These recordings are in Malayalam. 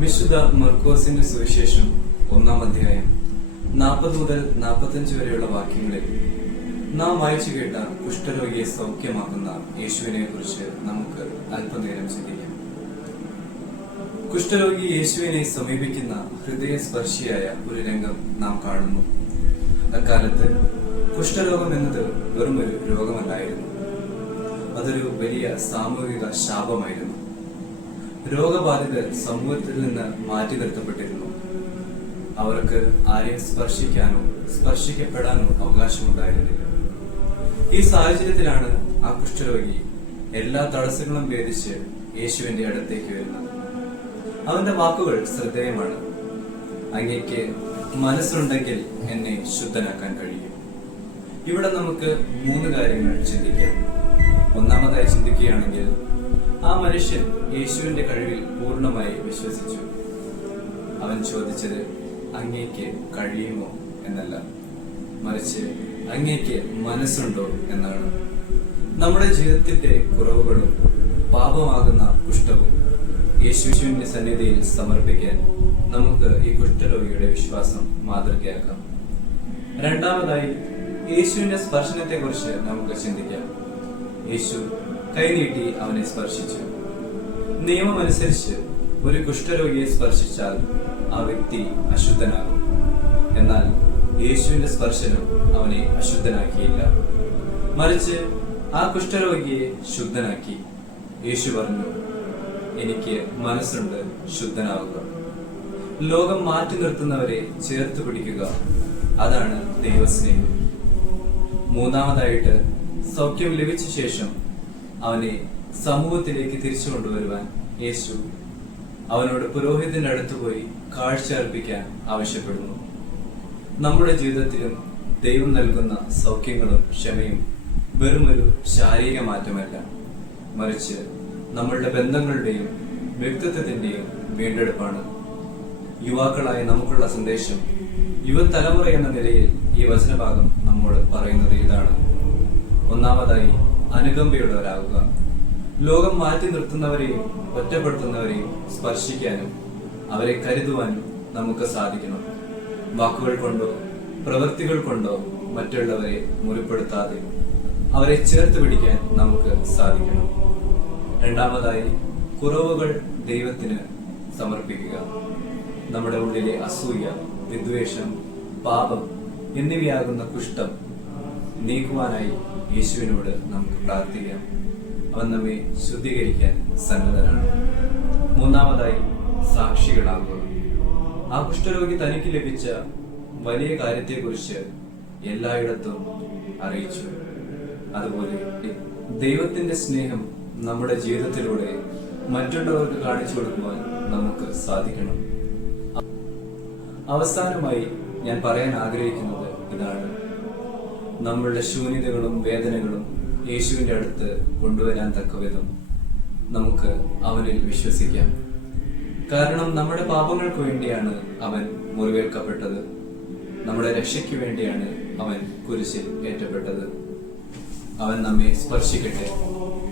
വിശുദ്ധ മർക്കോസിന്റെ സുവിശേഷം 1-ാം അധ്യായം 40 മുതൽ 45 വരെയുള്ള വാക്യങ്ങളിൽ നാം വായിച്ചു കേട്ട കുഷ്ഠരോഗിയെ സൗഖ്യമാക്കുന്ന യേശുവിനെ കുറിച്ച് നമുക്ക് അല്പനേരം ചിന്തിക്കാം. കുഷ്ഠരോഗി യേശുവിനെ സമീപിക്കുന്ന ഹൃദയസ്പർശിയായ ഒരു രംഗം നാം കാണുന്നു. അക്കാലത്ത് കുഷ്ഠരോഗം എന്നത് വെറുമൊരു രോഗമല്ലായിരുന്നു, അതൊരു വലിയ സാമൂഹിക ശാപമായിരുന്നു. രോഗബാധിതർ സമൂഹത്തിൽ നിന്ന് മാറ്റി നിർത്തപ്പെട്ടിരുന്നു. അവർക്ക് ആരെയും സ്പർശിക്കാനോ സ്പർശിക്കപ്പെടാനോ അവകാശമുണ്ടായിരുന്നില്ല. ഈ സാഹചര്യത്തിലാണ് ആ കുഷ്ഠരോഗി എല്ലാ തടസ്സങ്ങളും ഭേദിച്ച് യേശുവിന്റെ അടുത്തേക്ക് വരുന്നത്. അവന്റെ വാക്കുകൾ ശ്രദ്ധേയമാണ്. അങ്ങേക്ക് മനസ്സുണ്ടെങ്കിൽ എന്നെ ശുദ്ധനാക്കാൻ കഴിയും. ഇവിടെ നമുക്ക് 3 കാര്യങ്ങൾ ചിന്തിക്കാം. ഒന്നാമതായി ചിന്തിക്കുകയാണെങ്കിൽ, ആ മനുഷ്യൻ യേശുവിന്റെ കഴിവിൽ പൂർണ്ണമായി വിശ്വസിച്ചു. അവൻ ചോദിച്ചത് അങ്ങേക്ക് കഴിയുമോ എന്നല്ല, മറിച്ച് അങ്ങേക്ക് മനസ്സുണ്ടോ എന്നാണ്. നമ്മുടെ ജീവിതത്തിന്റെ കുറവുകളും പാപമാകുന്ന കുഷ്ഠവും യേശുവിന്റെ സന്നിധിയിൽ സമർപ്പിക്കാൻ നമുക്ക് ഈ കുഷ്ഠരോഗിയുടെ വിശ്വാസം മാതൃകയാക്കാം. രണ്ടാമതായി, യേശുവിന്റെ സ്പർശനത്തെ കുറിച്ച് നമുക്ക് ചിന്തിക്കാം. യേശു കൈനീട്ടി അവനെ സ്പർശിച്ചു. നിയമമനുസരിച്ച് ഒരു കുഷ്ഠരോഗിയെ സ്പർശിച്ചാൽ ആ വ്യക്തി അശുദ്ധനാകും. എന്നാൽ യേശുവിന്റെ സ്പർശനം അവനെ അശുദ്ധനാക്കിയില്ല, മറിച്ച് ആ കുഷ്ഠരോഗിയെ ശുദ്ധനാക്കി. യേശു പറഞ്ഞു, എനിക്ക് മനസ്സുണ്ട്, ശുദ്ധനാവുക. ലോകം മാറ്റി നിർത്തുന്നവരെ ചേർത്ത് പിടിക്കുക, അതാണ് ദൈവസ്നേഹം. മൂന്നാമതായിട്ട്, സൗഖ്യം ലഭിച്ച ശേഷം അവനെ സമൂഹത്തിലേക്ക് തിരിച്ചു കൊണ്ടുവരുവാൻ യേശു അവനോട് പുരോഹിതന്റെ അടുത്ത് പോയി കാഴ്ച അർപ്പിക്കാൻ ആവശ്യപ്പെടുന്നു. നമ്മുടെ ജീവിതത്തിലും ദൈവം നൽകുന്ന സൗഖ്യങ്ങളും ക്ഷമയും വെറുമൊരു ശാരീരിക മാറ്റമല്ല, മറിച്ച് നമ്മളുടെ ബന്ധങ്ങളുടെയും വ്യക്തിത്വത്തിന്റെയും വീണ്ടെടുപ്പാണ്. യുവാക്കളായ നമുക്കുള്ള സന്ദേശം, യുവതലമുറ എന്ന നിലയിൽ ഈ വചനഭാഗം നമ്മോട് പറയുന്നത് ഇതാണ്. ഒന്നാമതായി, അനുകമ്പയുള്ളവരാകുക. ലോകം മാറ്റി നിർത്തുന്നവരെയും ഒറ്റപ്പെടുത്തുന്നവരെയും സ്പർശിക്കാനും അവരെ കരുതുവാനും നമുക്ക് സാധിക്കണം. വാക്കുകൾ കൊണ്ടോ പ്രവൃത്തികൾ കൊണ്ടോ മറ്റുള്ളവരെ മുറിപ്പെടുത്താതെ അവരെ ചേർത്ത് പിടിക്കാൻ നമുക്ക് സാധിക്കണം. രണ്ടാമതായി, കുറവുകൾ ദൈവത്തിന് സമർപ്പിക്കുക. നമ്മുടെ ഉള്ളിലെ അസൂയ, വിദ്വേഷം, പാപം എന്നിവയാകുന്ന കുഷ്ഠം നീക്കുവാനായി യേശുവിനോട് നമുക്ക് പ്രാർത്ഥിക്കാം. അവൻ നമ്മെ ശുദ്ധീകരിക്കാൻ സന്നദ്ധനാണ്. മൂന്നാമതായി, സാക്ഷികളാകുക. ആ കുഷ്ഠരോഗി തനിക്ക് ലഭിച്ച വലിയ കാര്യത്തെക്കുറിച്ച് എല്ലായിടത്തും അറിയിച്ചു. അതുപോലെ ദൈവത്തിന്റെ സ്നേഹം നമ്മുടെ ജീവിതത്തിലൂടെ മറ്റുള്ളവർക്ക് കാണിച്ചു കൊടുക്കുവാൻ നമുക്ക് സാധിക്കണം. അവസാനമായി ഞാൻ പറയാൻ ആഗ്രഹിക്കുന്നത് ഇതാണ്. നമ്മളുടെ ശൂന്യതകളും വേദനകളും യേശുവിന്റെ അടുത്ത് കൊണ്ടുവരാൻ തക്കവിധം നമുക്ക് അവനിൽ വിശ്വസിക്കാം. കാരണം നമ്മുടെ പാപങ്ങൾക്ക് വേണ്ടിയാണ് അവൻ മുറിവേൽക്കപ്പെട്ടത്. നമ്മുടെ രക്ഷയ്ക്ക് വേണ്ടിയാണ് അവൻ കുരിശിൽ ഏറ്റപ്പെട്ടത്. അവൻ നമ്മെ സ്പർശിക്കട്ടെ.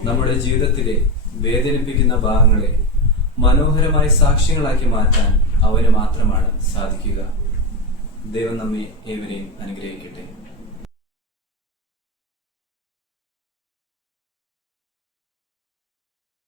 നമ്മുടെ ജീവിതത്തിലെ വേദനിപ്പിക്കുന്ന ഭാഗങ്ങളെ മനോഹരമായ സാക്ഷ്യങ്ങളാക്കി മാറ്റാൻ അവന് മാത്രമാണ് സാധിക്കുക. ദൈവം നമ്മെ ഏവരെയും അനുഗ്രഹിക്കട്ടെ.